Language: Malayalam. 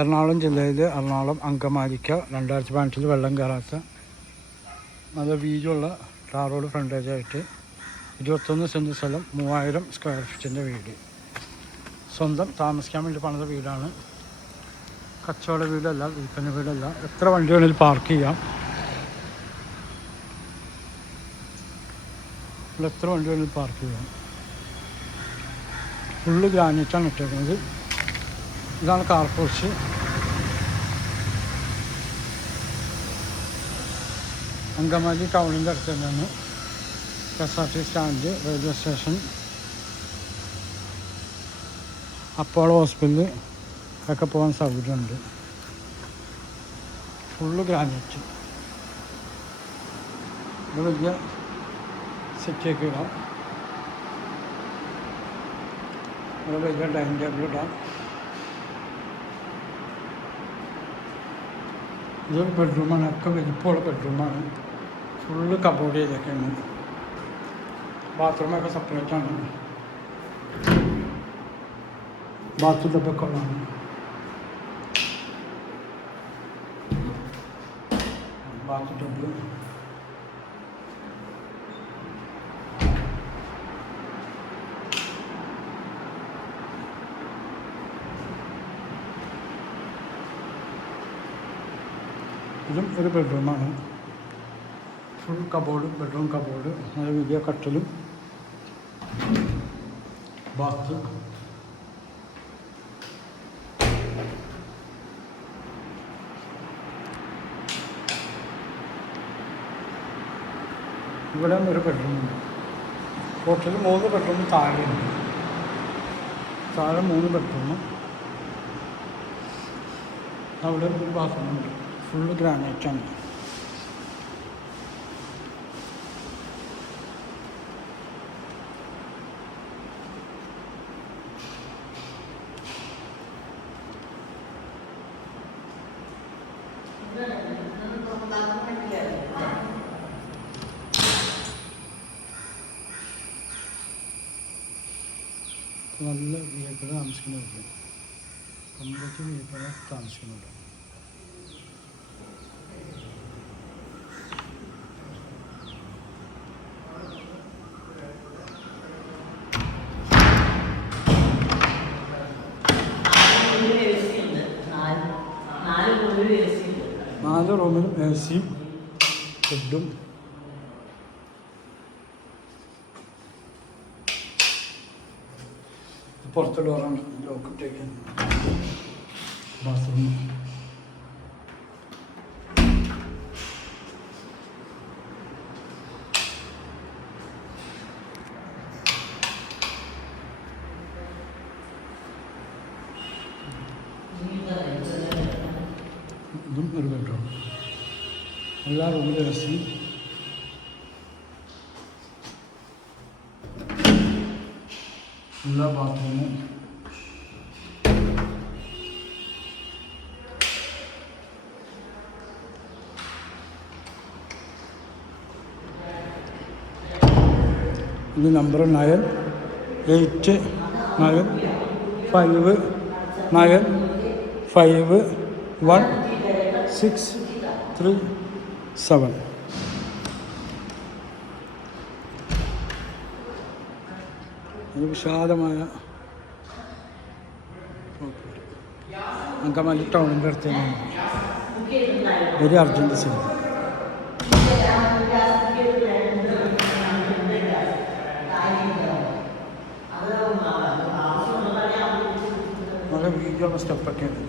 എറണാകുളം ജില്ലയിൽ എറണാകുളം അങ്കമാലിക്ക 2018 വെള്ളം കയറാത്ത നല്ല വീതിയുള്ള ടാർ റോഡ് ഫ്രണ്ടേജായിട്ട് 21 സെൻറ്റ് സ്ഥലം 3000 സ്ക്വയർ ഫീറ്റിൻ്റെ വീട്. സ്വന്തം താമസിക്കാൻ വേണ്ടി പണിത വീടാണ്. കച്ചവട വീടല്ല, വിൽപ്പന വീടല്ല. എത്ര വണ്ടി വേണമെങ്കിലും പാർക്ക് ചെയ്യാം. ഇവിടെ എത്ര വണ്ടി വേണമെങ്കിലും പാർക്ക് ചെയ്യാം. ഫുള്ള് ഗ്രാനൈറ്റാണ് ഇട്ടേക്കുന്നത്. ഇതാണ് കാർ പോർച്ച്. അങ്കമാലി ടൗണിൻ്റെ അടുത്ത് തന്നെയാണ് KSRTC stand, railway station, Apollo hospital ഒക്കെ പോകാൻ സൗകര്യമുണ്ട്. Full granite. ഇത് വലിയ സെറ്റൊക്കെ ഇടാം. ഇവിടെ വലിയ ഡൈനിങ് ടേബിൾ ഇടാം. ഇതൊരു ബെഡ്റൂമാണ്. ഒക്കെ വലിപ്പമുള്ള ബെഡ്റൂമാണ്. ഫുള്ള് കബോർഡ് ചെയ്തൊക്കെയാണ്. ബാത്റൂമൊക്കെ സെപ്പറേറ്റാണ്. ബാത്റൂം ഡബ്ബൊക്കെ ഉള്ളതാണ്. Bathroom tub. ഇതും ഒരു ബെഡ്റൂമാണ്. ഫുൾ കബോർഡ്, ബെഡ്റൂം കബോർഡ്, നല്ല വലിയ കട്ടിലും ബാത്ത്. ഇവിടെ ഒരു ബെഡ്റൂമുണ്ട്. Total 3 bedroom താഴെയുണ്ട്. താഴെ 3 ബെഡ്റൂം. അവിടെ ഒരു ബാത്റൂമുണ്ട്. ഫുള്ള് ഗ്രാനൈറ്റാണ്. നല്ല വീട്ടിൽ താമസിക്കുന്നുണ്ട്. കംപ്ലീറ്റ് വീട്ടിൽ താമസിക്കുന്നുണ്ട്. നാല് റൂമിലും AC, ബെഡും. പുറത്ത് ഡോറാണ്, ലോക്ക് ഇട്ടേക്കാൻ. ബാത്റൂം. ഇതും ഒരു ബെഡ്റൂം. എല്ലാ റൂമിലും AC. എല്ലാ ബാത്റൂമും. ഇത് നമ്പർ 9895516337. ഒരു വിശാലമായ അങ്കമാലി ടൗണിൻ്റെ അടുത്ത് തന്നെയാണ്. Very urgent sale. നല്ല വീതിയുള്ള സ്റ്റെപ്പൊക്കെയാണ്.